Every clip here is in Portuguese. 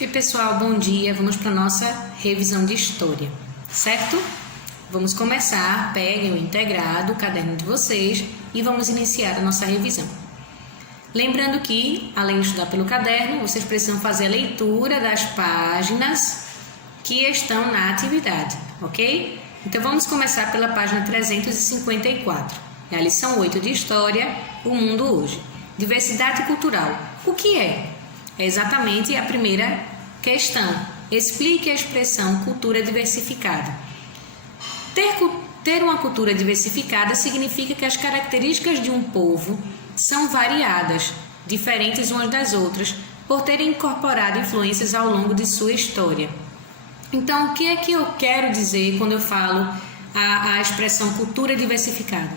Oi pessoal, bom dia. Vamos para a nossa revisão de história, certo? Vamos começar, peguem o integrado, o caderno de vocês e vamos iniciar a nossa revisão. Lembrando que, além de estudar pelo caderno, vocês precisam fazer a leitura das páginas que estão na atividade, ok? Então vamos começar pela página 354. É a lição 8 de História, o mundo hoje. Diversidade cultural. O que é? É exatamente a primeira questão. Explique a expressão cultura diversificada. Ter uma cultura diversificada significa que as características de um povo são variadas, diferentes umas das outras, por terem incorporado influências ao longo de sua história. Então, o que é que eu quero dizer quando eu falo a expressão cultura diversificada?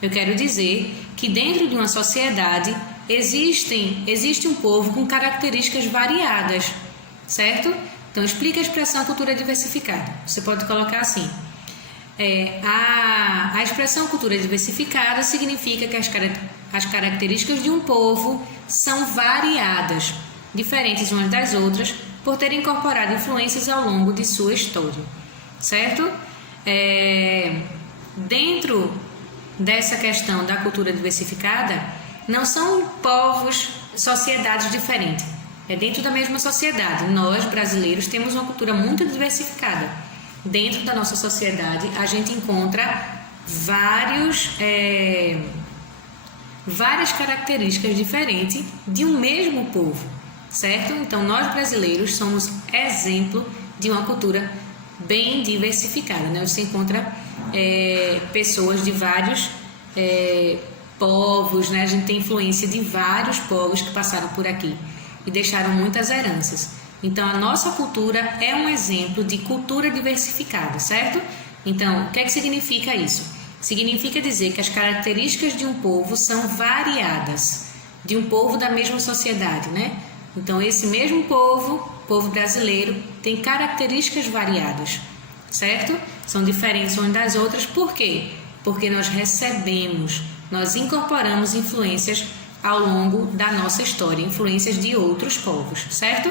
Eu quero dizer que dentro de uma sociedade existe um povo com características variadas, certo? Então, explica a expressão cultura diversificada. Você pode colocar assim. A expressão cultura diversificada significa que as características de um povo são variadas, diferentes umas das outras, por terem incorporado influências ao longo de sua história, certo? Dentro dessa questão da cultura diversificada, não são povos, sociedades diferentes. É dentro da mesma sociedade. Nós, brasileiros, temos uma cultura muito diversificada. Dentro da nossa sociedade, a gente encontra várias características diferentes de um mesmo povo, certo? Então, nós, brasileiros, somos exemplo de uma cultura bem diversificada, né? Você encontra pessoas de vários povos, né? A gente tem influência de vários povos que passaram por aqui e deixaram muitas heranças. Então, a nossa cultura é um exemplo de cultura diversificada, certo? Então, o que é que significa isso? Significa dizer que as características de um povo são variadas, de um povo da mesma sociedade, né? Então, esse mesmo povo brasileiro, tem características variadas, certo? São diferentes umas das outras, por quê? Porque nós incorporamos influências ao longo da nossa história, influências de outros povos, certo?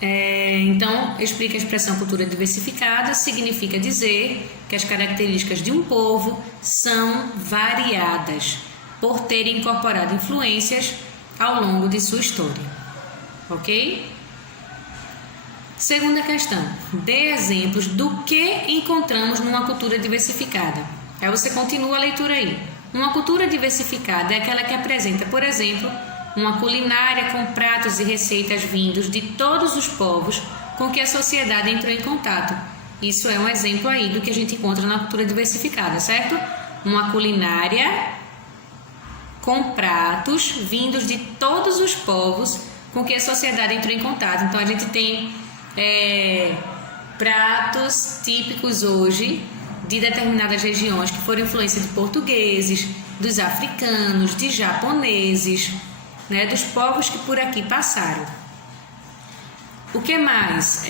Então, explica a expressão cultura diversificada, significa dizer que as características de um povo são variadas, por terem incorporado influências ao longo de sua história, ok? Segunda questão, dê exemplos do que encontramos numa cultura diversificada. Aí você continua a leitura aí. Uma cultura diversificada é aquela que apresenta, por exemplo, uma culinária com pratos e receitas vindos de todos os povos com que a sociedade entrou em contato. Isso é um exemplo aí do que a gente encontra na cultura diversificada, certo? Uma culinária com pratos vindos de todos os povos com que a sociedade entrou em contato. Então, a gente tem pratos típicos hoje de determinadas regiões que foram influência de portugueses, dos africanos, de japoneses, né, dos povos que por aqui passaram. O que mais?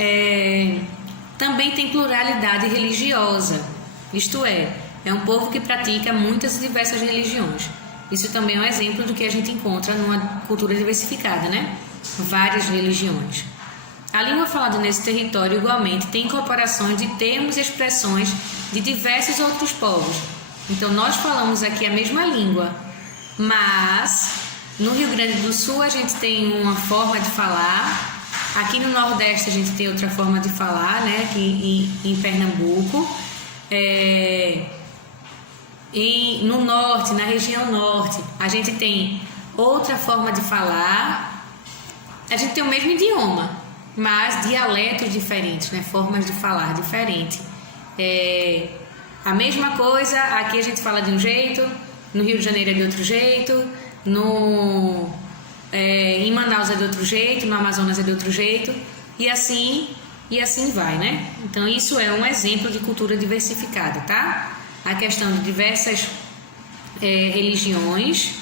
Também tem pluralidade religiosa, isto é um povo que pratica muitas e diversas religiões. Isso também é um exemplo do que a gente encontra numa cultura diversificada, né? Várias religiões. A língua falada nesse território, igualmente, tem incorporações de termos e expressões de diversos outros povos. Então, nós falamos aqui a mesma língua, mas no Rio Grande do Sul a gente tem uma forma de falar, aqui no Nordeste a gente tem outra forma de falar, né? Aqui em Pernambuco, no Norte, na região Norte, a gente tem outra forma de falar, a gente tem o mesmo idioma, mas dialetos diferentes, né? Formas de falar diferentes. A mesma coisa, aqui a gente fala de um jeito, no Rio de Janeiro é de outro jeito, em Manaus é de outro jeito, no Amazonas é de outro jeito, e assim vai, né? Então, isso é um exemplo de cultura diversificada, tá? A questão de diversas religiões,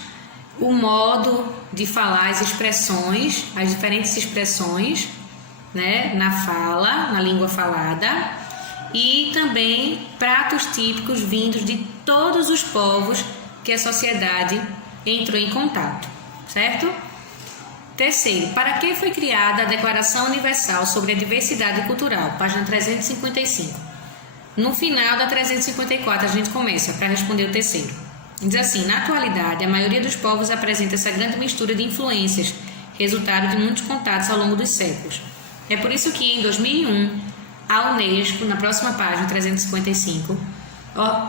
o modo de falar, as expressões, as diferentes expressões, né, na fala, na língua falada, e também pratos típicos vindos de todos os povos que a sociedade entrou em contato, certo? Terceiro, para que foi criada a Declaração Universal sobre a Diversidade Cultural? Página 355. No final da 354 a gente começa para responder o terceiro. Diz assim: na atualidade, a maioria dos povos apresenta essa grande mistura de influências, resultado de muitos contatos ao longo dos séculos. É por isso que, em 2001, a Unesco, na próxima página 355,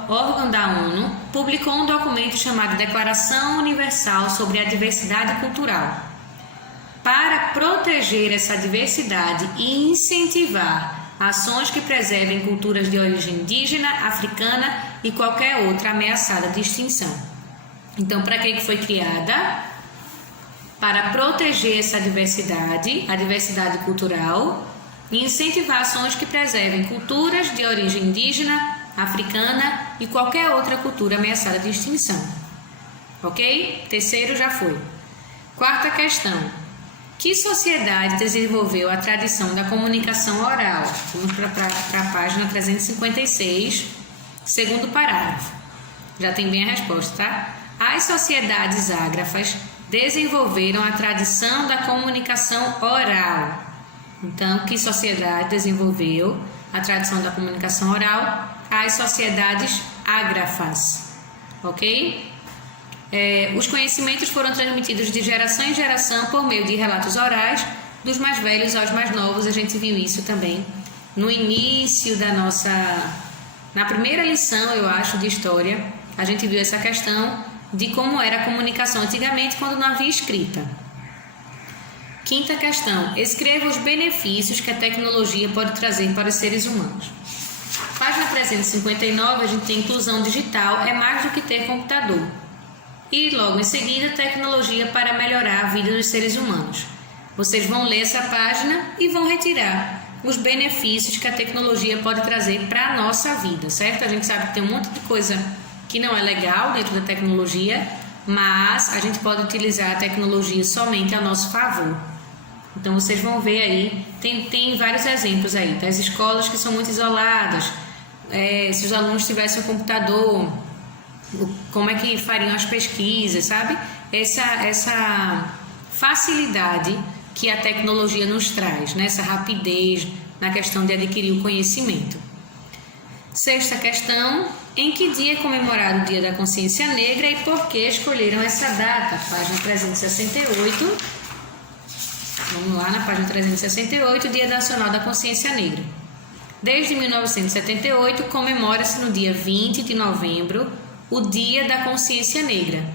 órgão da ONU, publicou um documento chamado Declaração Universal sobre a Diversidade Cultural, para proteger essa diversidade e incentivar ações que preservem culturas de origem indígena, africana e qualquer outra ameaçada de extinção. Então, para que foi criada? Para proteger essa diversidade, a diversidade cultural, e incentivar ações que preservem culturas de origem indígena, africana e qualquer outra cultura ameaçada de extinção. Ok? Terceiro já foi. Quarta questão. Que sociedade desenvolveu a tradição da comunicação oral? Vamos para a página 356, segundo parágrafo. Já tem bem a resposta, tá? As sociedades ágrafas desenvolveram a tradição da comunicação oral. Então, que sociedade desenvolveu a tradição da comunicação oral? As sociedades ágrafas, ok? Os conhecimentos foram transmitidos de geração em geração por meio de relatos orais, dos mais velhos aos mais novos. A gente viu isso também no início da na primeira lição, eu acho, de história. A gente viu essa questão de como era a comunicação antigamente, quando não havia escrita. Quinta questão. Escreva os benefícios que a tecnologia pode trazer para os seres humanos. Página 359, a gente tem inclusão digital, é mais do que ter computador. E logo em seguida, tecnologia para melhorar a vida dos seres humanos. Vocês vão ler essa página e vão retirar os benefícios que a tecnologia pode trazer para a nossa vida, certo? A gente sabe que tem um monte de coisa que não é legal dentro da tecnologia, mas a gente pode utilizar a tecnologia somente a nosso favor. Então vocês vão ver aí, tem vários exemplos aí, das escolas que são muito isoladas, se os alunos tivessem um computador, como é que fariam as pesquisas, sabe? Essa facilidade que a tecnologia nos traz, né? Essa rapidez na questão de adquirir o conhecimento. Sexta questão, em que dia é comemorado o Dia da Consciência Negra e por que escolheram essa data? Página 368. Vamos lá na página 368, Dia Nacional da Consciência Negra. Desde 1978, comemora-se no dia 20 de novembro o Dia da Consciência Negra.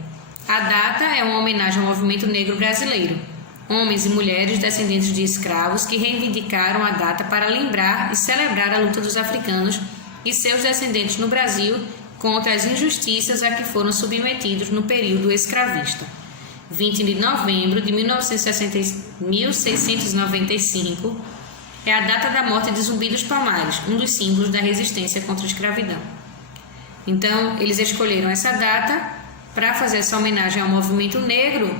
A data é uma homenagem ao movimento negro brasileiro, homens e mulheres descendentes de escravos que reivindicaram a data para lembrar e celebrar a luta dos africanos e seus descendentes no Brasil contra as injustiças a que foram submetidos no período escravista. 20 de novembro de 1695 é a data da morte de Zumbi dos Palmares, um dos símbolos da resistência contra a escravidão. Então, eles escolheram essa data para fazer essa homenagem ao movimento negro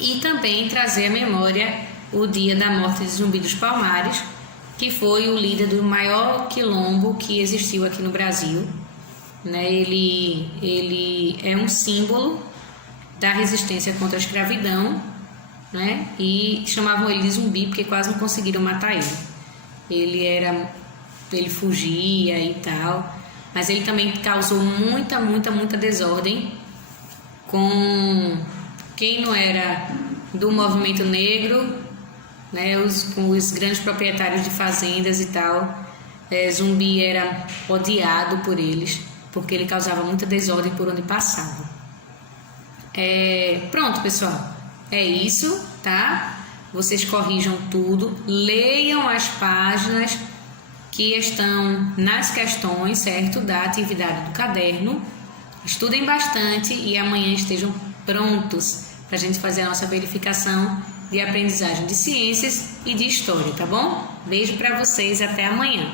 e também trazer à memória o dia da morte de Zumbi dos Palmares, que foi o líder do maior quilombo que existiu aqui no Brasil. Né? Ele é um símbolo da resistência contra a escravidão, né? E chamavam ele de Zumbi porque quase não conseguiram matar ele. Ele fugia e tal, mas ele também causou muita desordem com quem não era do movimento negro, né? Com os grandes proprietários de fazendas e tal. Zumbi era odiado por eles porque ele causava muita desordem por onde passava. Pronto, pessoal, é isso, tá? Vocês corrijam tudo, leiam as páginas que estão nas questões, certo? Da atividade do caderno, estudem bastante e amanhã estejam prontos para a gente fazer a nossa verificação de aprendizagem de ciências e de história, tá bom? Beijo para vocês, até amanhã.